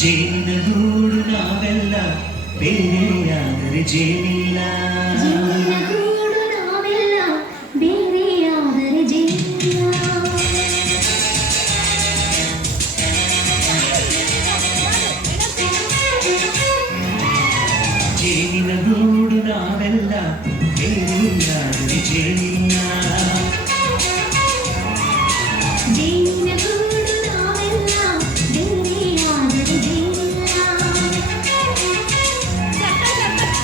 ಜೇನುಗೂಡು ನಾವೆಲ್ಲ ಬೇರೆಯಾದರೆ ಜೇನಿಲ್ಲ. ಜೇನುಗೂಡು ನಾವೆಲ್ಲ ಬೇರೆಯಾದರೆ ಜೇನಿಲ್ಲ. ಜೇನಿನ ಗೂಡು ನಾವೆಲ್ಲ ಬೇರೆಯಾದರೆ ಜೇನಿಲ್ಲ. ಜೇನಿನ ಗೂಡು ನಾವೆಲ್ಲ ಬೇರೆಯಾದರೆ ಜೇನಿಲ್ಲ.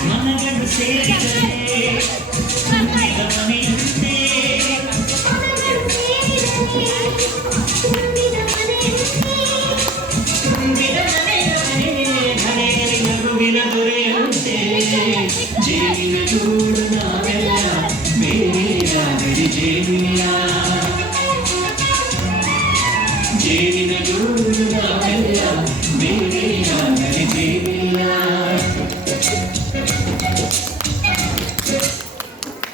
ಮನಗಳು ಸೇರಿದರೆ ತುಂಬಿದ ಮನೆಯಂತೆ. ಮನಗಳು ಸೇರಿದರೆ ತುಂಬಿದ ಮನೆಯಂತೆ. ತುಂಬಿದ ಮನೆಯಲ್ಲಿ ನಗುವಿನ ದೊರೆಯಂತೆ. ಜೇನಿನ ಗೂಡು ನಾವೆಲ್ಲ ಬೇರೆಯಾದರೆ ಜೇನಿಲ್ಲ. ಜೇನಿನ ಗೂಡು ನಾವೆಲ್ಲ ಬೇರೆಯಾದರೆ ಜೇನಿಲ್ಲ.